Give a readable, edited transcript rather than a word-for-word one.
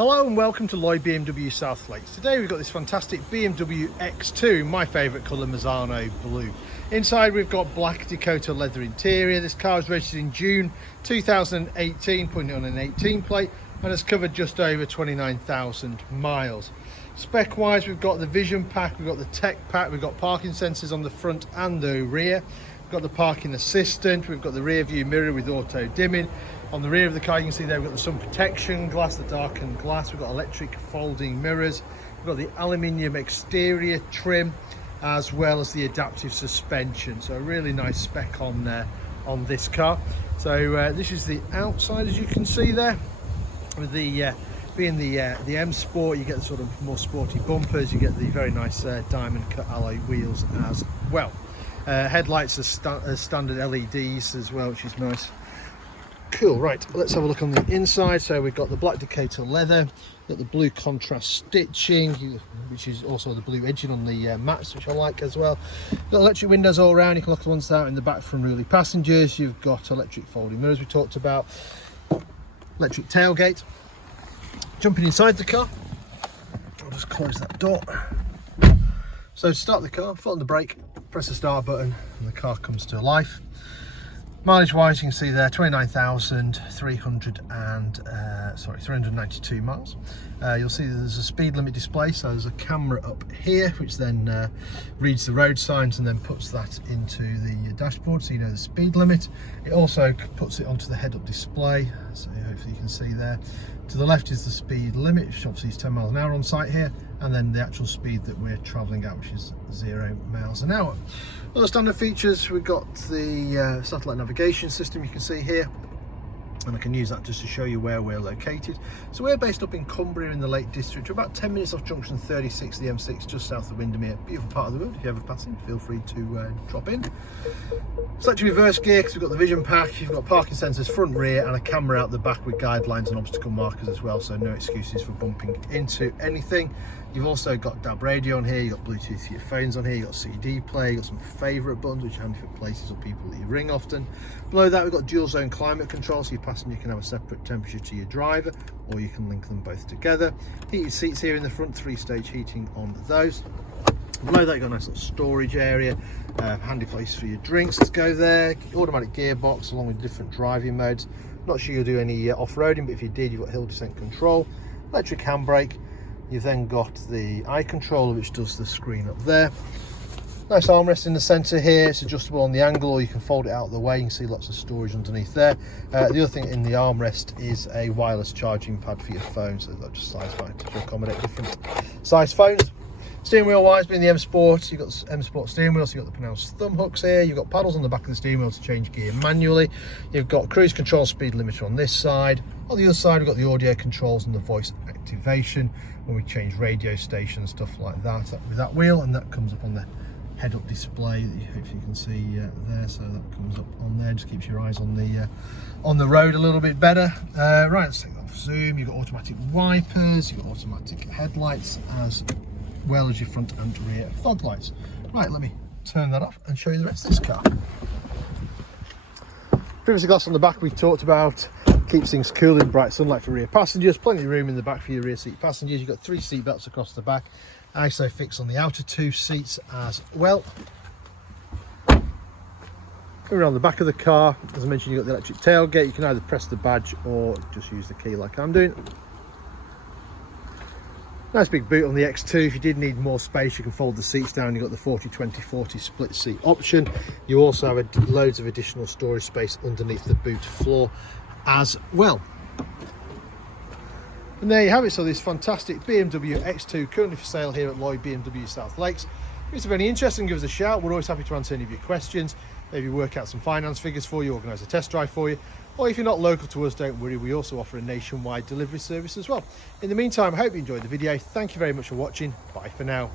Hello and welcome to Lloyd BMW South Lakes. Today we've got this fantastic BMW X2, my favourite colour, Misano Blue. Inside we've got Black Dakota leather interior. This car was registered in June 2018, putting it on an 18 plate, and has covered just over 29,000 miles. Spec wise, we've got the vision pack, we've got the tech pack, we've got parking sensors on the front and the rear. We've got the parking assistant, we've got the rear view mirror with auto dimming. On the rear of the car you can see there we've got the sun protection glass, the darkened glass, we've got electric folding mirrors, we've got the aluminium exterior trim as well as the adaptive suspension. So a really nice spec on there on this car. So this is the outside, as you can see there, with the being the M Sport, you get the sort of more sporty bumpers, you get the very nice diamond cut alloy wheels as well. Headlights are standard LEDs as well, which is nice. Cool, right, let's have a look on the inside. So we've got the Black Dakota leather, got the blue contrast stitching, which is also the blue edging on the mats, which I like as well. Got electric windows all around, you can lock the ones out in the back for unruly passengers. You've got electric folding mirrors we talked about, electric tailgate. Jumping inside the car, I'll just close that door. So to start the car, foot on the brake, press the start button and the car comes to life. Mileage wise, you can see there 392 miles. You'll see there's a speed limit display, so there's a camera up here which then reads the road signs and then puts that into the dashboard so you know the speed limit. It also puts it onto the head-up display, so hopefully you can see there. To the left is the speed limit, which obviously is 10 miles an hour on site here, and then the actual speed that we're travelling at, which is 0 miles an hour. Other standard features, we've got the satellite navigation system you can see here, and I can use that just to show you where we're located. So we're based up in Cumbria in the Lake District. We're about 10 minutes off junction 36, the M6, just south of Windermere. Beautiful part of the world. If you're ever passing, feel free to drop in. Select reverse gear because we've got the vision pack, you've got parking sensors front, rear, and a camera out the back with guidelines and obstacle markers as well, so no excuses for bumping into anything. You've also got DAB radio on here, you've got Bluetooth for your phones on here, you've got CD player, you've got some favourite buttons which are handy for places or people that you ring often. Below that we've got dual zone climate control, so your passenger can have a separate temperature to your driver, or you can link them both together. Heated seats here in the front, 3-stage heating on those. Below that you've got a nice little storage area, handy place for your drinks to go there, automatic gearbox along with different driving modes. Not sure you'll do any off-roading, but if you did, you've got hill descent control, electric handbrake. You've then got the eye controller which does the screen up there. Nice armrest in the centre here, it's adjustable on the angle or you can fold it out of the way. You can see lots of storage underneath there. The other thing in the armrest is a wireless charging pad for your phone, so that just slides back to accommodate different size phones. Steering wheel wise, being the M Sport, you've got the M Sport steering wheel, so you've got the pronounced thumb hooks here, you've got paddles on the back of the steering wheel to change gear manually, you've got cruise control speed limiter on this side. On the other side we've got the audio controls and the voice activation when we change radio station, stuff like that with that wheel, and that comes up on the head-up display that you hopefully you can see there, so that comes up on there, just keeps your eyes on the road a little bit better. Right, let's take that off zoom. You've got automatic wipers, you've got automatic headlights as well as your front and rear fog lights. Right, let me turn that off and show you the rest of this car. Privacy glass on the back we talked about, keeps things cool in bright sunlight for rear passengers, plenty of room in the back for your rear seat passengers. You've got 3 seat belts across the back, ISOFIX on the outer 2 seats as well. Around the back of the car, as I mentioned, you've got the electric tailgate. You can either press the badge or just use the key like I'm doing. Nice big boot on the X2. If you did need more space, you can fold the seats down. You've got the 40-20-40 split seat option. You also have loads of additional storage space underneath the boot floor as well. And there you have it. So this fantastic BMW X2 currently for sale here at Lloyd BMW South Lakes. If it's of any interest, then give us a shout. We're always happy to answer any of your questions, maybe work out some finance figures for you, organise a test drive for you. Or if you're not local to us, don't worry, we also offer a nationwide delivery service as well. In the meantime, I hope you enjoyed the video. Thank you very much for watching. Bye for now.